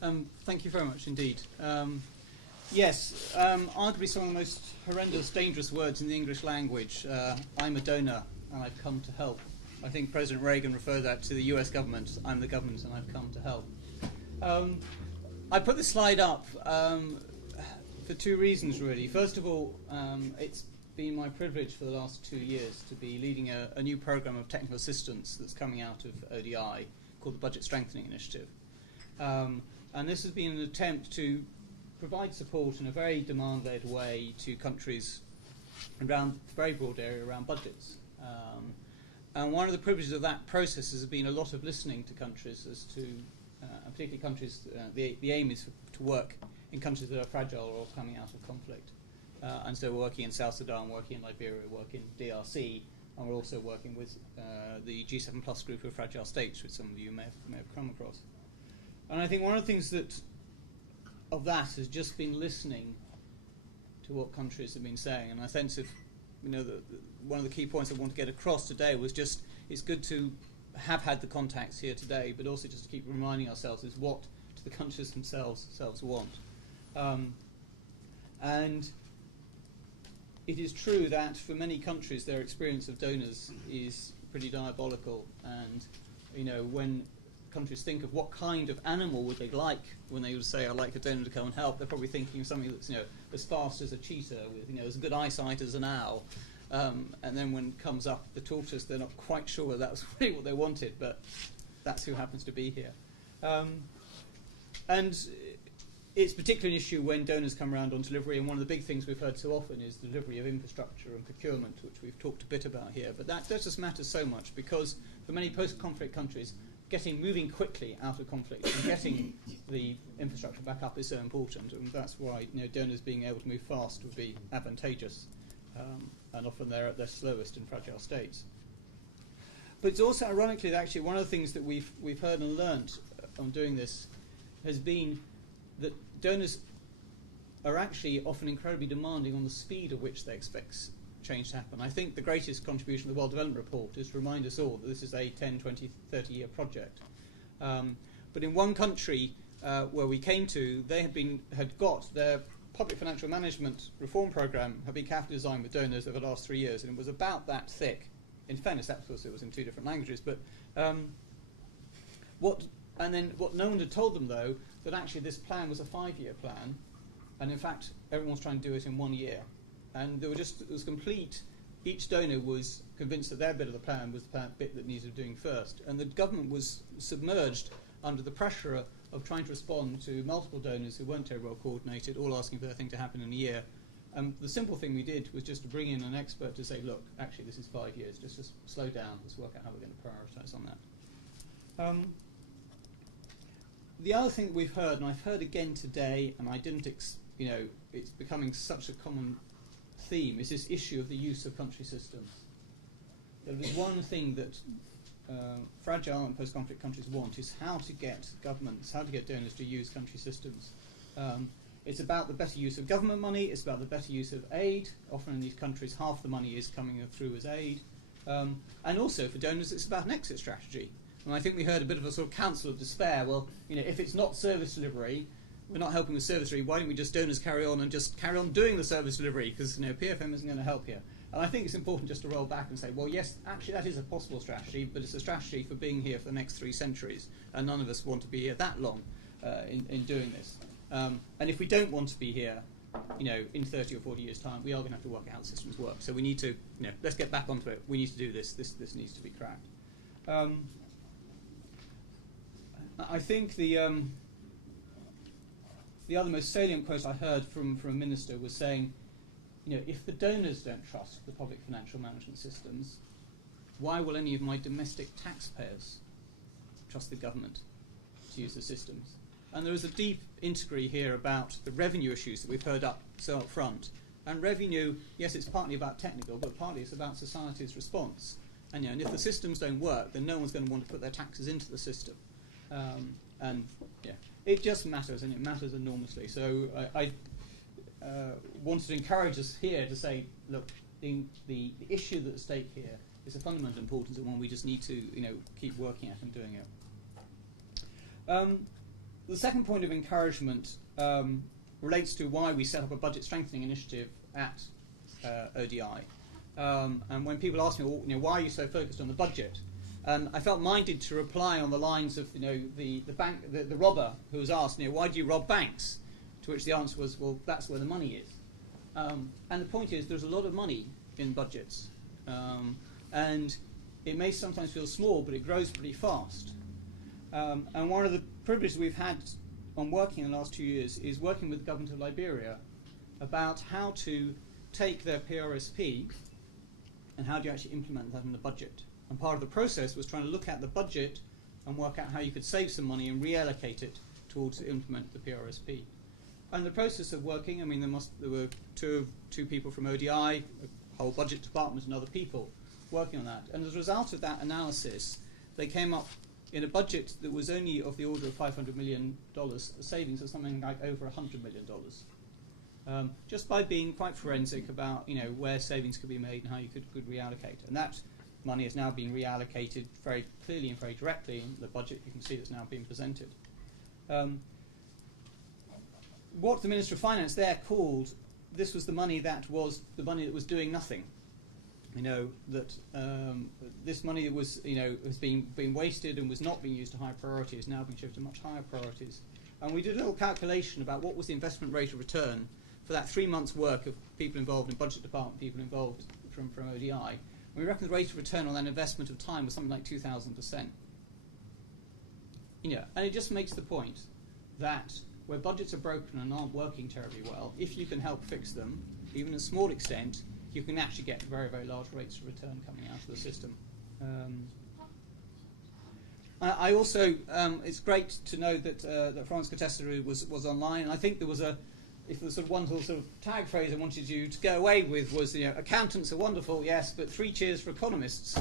Thank you very much indeed. Yes, arguably some of the most horrendous, dangerous words in the English language. I'm a donor and I've come to help. I think President Reagan referred that to the US government. I'm the government and I've come to help. I put this slide up for two reasons, really. First of all, it's been my privilege for the last 2 years to be leading a new program of technical assistance that's coming out of ODI called the Budget Strengthening Initiative. And this has been an attempt to provide support in a very demand-led way to countries around a very broad area around budgets. And one of the privileges of that process has been a lot of listening to countries as to, and particularly countries, the aim is to work in countries that are fragile or coming out of conflict. And so we're working in South Sudan, working in Liberia, working in DRC, and we're also working with the G7 Plus group of fragile states, which some of you may have come across. And I think one of the things of that has just been listening to what countries have been saying, and I sense of, one of the key points I want to get across today was just it's good to have had the contacts here today, but also just to keep reminding ourselves is what do the countries themselves want. And it is true that for many countries their experience of donors is pretty diabolical, and when countries think of what kind of animal would they like when they would say I'd like a donor to come and help, they're probably thinking of something that's as fast as a cheetah with as good eyesight as an owl, and then when it comes up the tortoise, they're not quite sure whether that was really what they wanted, but that's who happens to be here. And it's particularly an issue when donors come around on delivery, and one of the big things we've heard so often is the delivery of infrastructure and procurement, which we've talked a bit about here. But that just matters so much because for many post-conflict countries, moving quickly out of conflict and getting the infrastructure back up is so important, and that's why donors being able to move fast would be advantageous, and often they're at their slowest in fragile states. But it's also ironically that actually one of the things that we've heard and learned on doing this has been that donors are actually often incredibly demanding on the speed at which they expect change to happen. I think the greatest contribution of the World Development Report is to remind us all that this is a 10, 20, 30-year project. But in one country where we came to, they had got their public financial management reform program had been carefully designed with donors over the last 3 years, and it was about that thick. In fairness, that was it was in 2 different languages. But what no one had told them though that actually this plan was a 5-year plan, and in fact everyone was trying to do it in 1 year. And it was complete. Each donor was convinced that their bit of the plan was the bit that needed doing first. And the government was submerged under the pressure of trying to respond to multiple donors who weren't very well coordinated, all asking for their thing to happen in a year. The simple thing we did was just to bring in an expert to say, look, actually this is 5 years, just slow down, let's work out how we're going to prioritise on that. The other thing that we've heard, and I've heard again today, and I didn't, it's becoming such a common theme, is this issue of the use of country systems. There is one thing that fragile and post-conflict countries want is how to get governments, how to get donors to use country systems. It's about the better use of government money, it's about the better use of aid. Often in these countries half the money is coming through as aid. And also for donors it's about an exit strategy. And I think we heard a bit of a sort of counsel of despair. Well, if it's not service delivery, we're not helping with service delivery, why don't we just donors carry on doing the service delivery, because PFM isn't going to help here. And I think it's important just to roll back and say, well, yes, actually that is a possible strategy, but it's a strategy for being here for the next 3 centuries, and none of us want to be here that long in doing this. And if we don't want to be here, in 30 or 40 years' time, we are going to have to work out how systems work. So we need to, let's get back onto it. We need to do this. This needs to be cracked. I think the other most salient quote I heard from a minister was saying, if the donors don't trust the public financial management systems, why will any of my domestic taxpayers trust the government to use the systems? And there is a deep inquiry here about the revenue issues that we've heard up front. And revenue, yes, it's partly about technical, but partly it's about society's response. And if the systems don't work, then no one's going to want to put their taxes into the system. It just matters, and it matters enormously. So I wanted to encourage us here to say, look, the issue that's at stake here is of fundamental importance, and one we just need to keep working at and doing it. the second point of encouragement relates to why we set up a budget strengthening initiative at ODI. And when people ask me, well, why are you so focused on the budget? I felt minded to reply on the lines of the robber who was asked, why do you rob banks? To which the answer was, well, that's where the money is. And the point is, there's a lot of money in budgets, and it may sometimes feel small, but it grows pretty fast. And one of the privileges we've had on working in the last 2 years is working with the government of Liberia about how to take their PRSP and how do you actually implement that in the budget. And part of the process was trying to look at the budget and work out how you could save some money and reallocate it towards implement the PRSP. And the process of working, I mean, there were two people from ODI, a whole budget department, and other people working on that. And as a result of that analysis, they came up in a budget that was only of the order of $500 million, a savings of something like over $100 million. Just by being quite forensic about where savings could be made and how you could reallocate. And that money is now being reallocated very clearly and very directly in the budget. You can see it's now being presented. What the Minister of Finance there called, this was the money that was doing nothing. That this money that was has been wasted and was not being used to high priority is now being shifted to much higher priorities. And we did a little calculation about what was the investment rate of return for that 3 months' work of people involved in budget department, people involved from ODI. And we reckon the rate of return on that investment of time was something like 2,000%. And it just makes the point that where budgets are broken and aren't working terribly well, if you can help fix them, even to a small extent, you can actually get very, very large rates of return coming out of the system. I also, it's great to know that Franz Contesteru was online, and I think there was if there's sort of one sort of tag phrase I wanted you to go away with was, accountants are wonderful, yes, but 3 cheers for economists,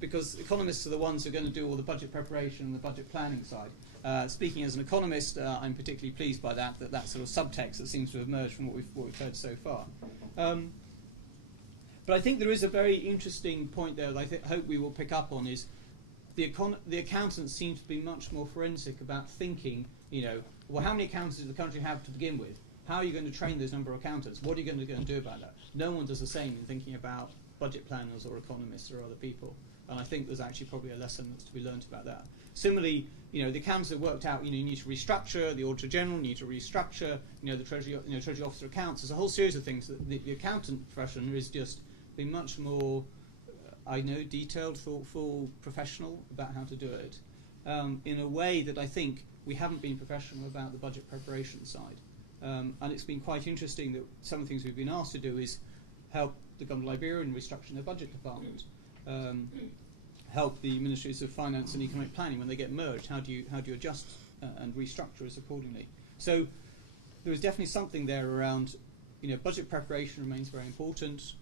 because economists are the ones who are going to do all the budget preparation and the budget planning side. Speaking as an economist, I'm particularly pleased by that sort of subtext that seems to have emerged from what we've heard so far. But I think there is a very interesting point there that I hope we will pick up on is the accountants seem to be much more forensic about thinking, well, how many accountants does the country have to begin with? How are you going to train those number of accountants? What are you going to go and do about that? No one does the same in thinking about budget planners or economists or other people. And I think there's actually probably a lesson that's to be learned about that. Similarly, the accountants have worked out, you need to restructure, the Auditor General need to restructure, the Treasury Officer accounts. There's a whole series of things that the accountant profession is just being much more, detailed, thoughtful, professional about how to do it, in a way that I think we haven't been professional about the budget preparation side. And it's been quite interesting that some of the things we've been asked to do is help the government of Liberia in restructuring their budget department, help the Ministries of Finance and Economic Planning when they get merged. How do you adjust and restructure us accordingly? So there is definitely something there around, budget preparation remains very important,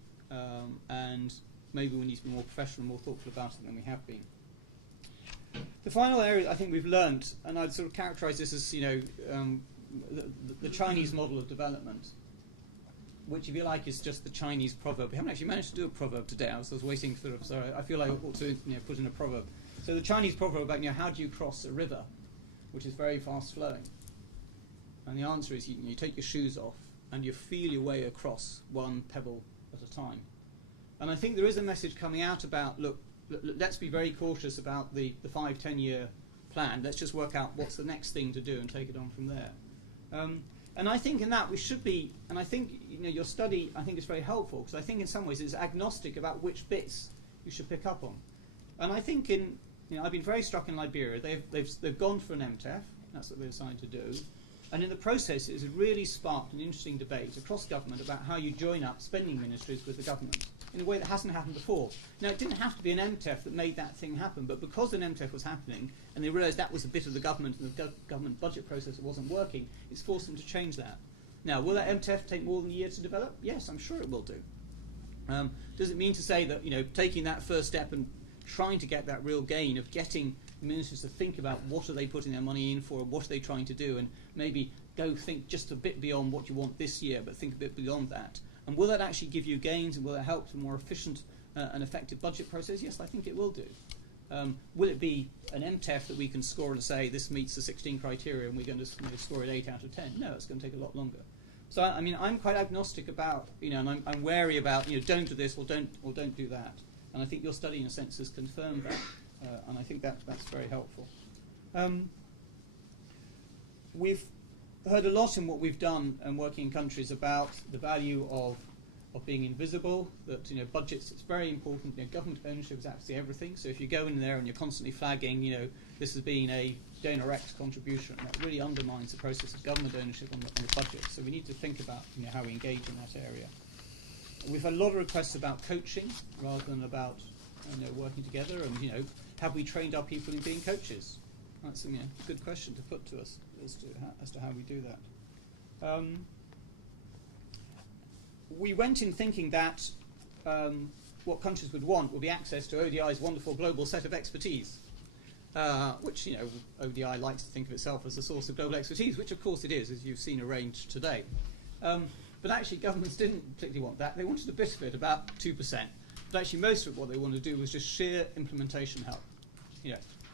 and maybe we need to be more professional, more thoughtful about it than we have been. The final area I think we've learned, and I'd sort of characterise this as, the Chinese model of development, which, if you like, is just the Chinese proverb. We haven't actually managed to do a proverb today. I was waiting for sorry, I feel like I ought to put in a proverb. So the Chinese proverb about, how do you cross a river, which is very fast flowing? And the answer is you take your shoes off and you feel your way across one pebble at a time. And I think there is a message coming out about, look, let's be very cautious about the 5-10 year plan. Let's just work out what's the next thing to do and take it on from there. And I think in that we should be, and I think your study I think is very helpful, because I think in some ways it's agnostic about which bits you should pick up on. And I think I've been very struck in Liberia. They've gone for an MTEF. That's what they decided to do. And in the process, it has really sparked an interesting debate across government about how you join up spending ministries with the government in a way that hasn't happened before. Now, it didn't have to be an MTEF that made that thing happen, but because an MTEF was happening and they realised that was a bit of the government and the government budget process that wasn't working, it's forced them to change that. Now, will that MTEF take more than a year to develop? Yes, I'm sure it will do. Does it mean to say that taking that first step and trying to get that real gain of getting ministers to think about what are they putting their money in for, what are they trying to do, and maybe go think just a bit beyond what you want this year, but think a bit beyond that? And will that actually give you gains, and will it help a more efficient and effective budget process? Yes, I think it will do. Will it be an MTEF that we can score and say this meets the 16 criteria and we're going to score it 8 out of 10? No, it's going to take a lot longer. So I mean, I'm quite agnostic about, and I'm wary about, don't do this or don't do that. And I think your study, in a sense, has confirmed that, and I think that's very helpful. We've heard a lot in what we've done and working in countries about the value of being invisible, that budgets, it's very important. Government ownership is absolutely everything. So if you go in there and you're constantly flagging, this has been a donor X contribution, that really undermines the process of government ownership on the budget. So we need to think about how we engage in that area. We've had a lot of requests about coaching rather than about working together, and have we trained our people in being coaches? That's a good question to put to us as to how we do that. We went in thinking that what countries would want would be access to ODI's wonderful global set of expertise, which ODI likes to think of itself as a source of global expertise, which of course it is, as you've seen arranged today. But actually governments didn't particularly want that. They wanted a bit of it, about 2%. But actually most of what they wanted to do was just sheer implementation help.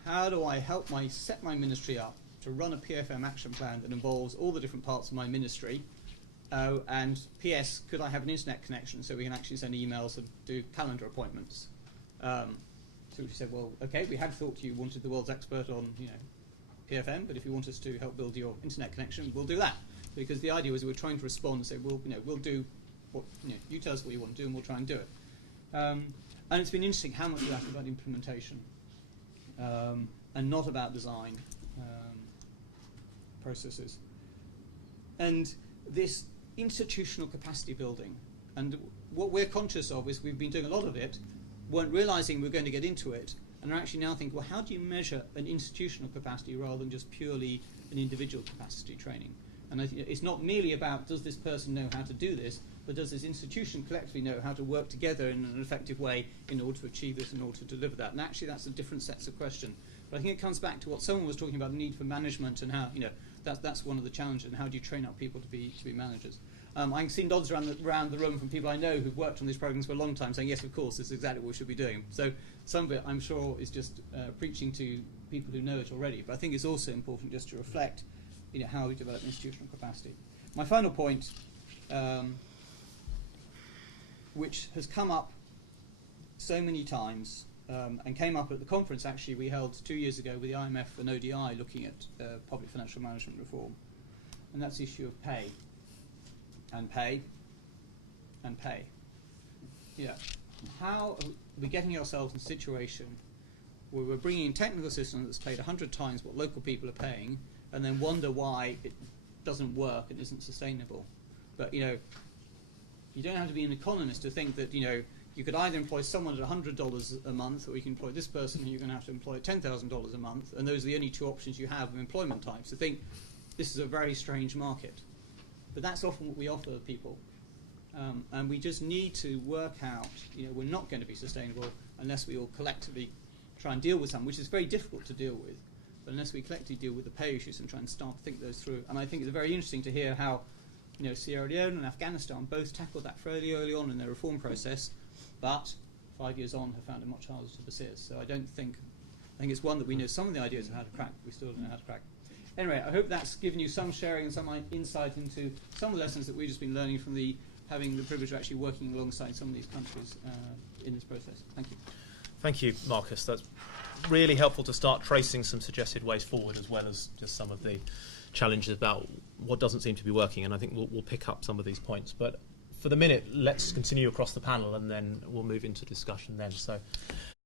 How do I help set my ministry up to run a PFM action plan that involves all the different parts of my ministry? And P.S., could I have an internet connection so we can actually send emails and do calendar appointments? So we said, well, okay, we had thought you wanted the world's expert on PFM, but if you want us to help build your internet connection, we'll do that. Because the idea was we were trying to respond and say, well, we'll do what you tell us what you want to do, and we'll try and do it. And it's been interesting how much of that is about implementation and not about design processes. And this institutional capacity building, and what we're conscious of is we've been doing a lot of it, weren't realizing we're going to get into it, and are actually now thinking, well, how do you measure an institutional capacity rather than just purely an individual capacity training? And I think it's not merely about does this person know how to do this, but does this institution collectively know how to work together in an effective way in order to achieve this, in order to deliver that? And actually that's a different sets of questions. But I think it comes back to what someone was talking about, the need for management, and how that's one of the challenges, and how do you train up people to be managers. I've seen nods around the room from people I know who've worked on these programs for a long time saying, yes, of course, this is exactly what we should be doing. So some of it, I'm sure, is just preaching to people who know it already. But I think it's also important just to reflect how we develop institutional capacity. My final point, which has come up so many times, and came up at the conference actually we held 2 years ago with the IMF and ODI looking at public financial management reform, and that's the issue of pay. And pay, and pay. How are we getting ourselves in a situation where we're bringing in technical system that's paid 100 times what local people are paying, and then wonder why it doesn't work and isn't sustainable? But you don't have to be an economist to think that you could either employ someone at $100 a month, or you can employ this person who you're going to have to employ at $10,000 a month, and those are the only two options you have of employment types. To think this is a very strange market. But that's often what we offer people. And we just need to work out, we're not going to be sustainable unless we all collectively try and deal with something, which is very difficult to deal with, but unless we collectively deal with the pay issues and try and start to think those through. And I think it's very interesting to hear how Sierra Leone and Afghanistan both tackled that fairly early on in their reform process, but 5 years on have found it much harder to persist. So I think it's one that we know some of the ideas of how to crack, but we still don't know how to crack. Anyway, I hope that's given you some sharing and some insight into some of the lessons that we've just been learning from having the privilege of actually working alongside some of these countries in this process. Thank you. Thank you, Marcus. That's really helpful to start tracing some suggested ways forward, as well as just some of the challenges about what doesn't seem to be working, and I think we'll pick up some of these points. But for the minute, let's continue across the panel, and then we'll move into discussion then. So.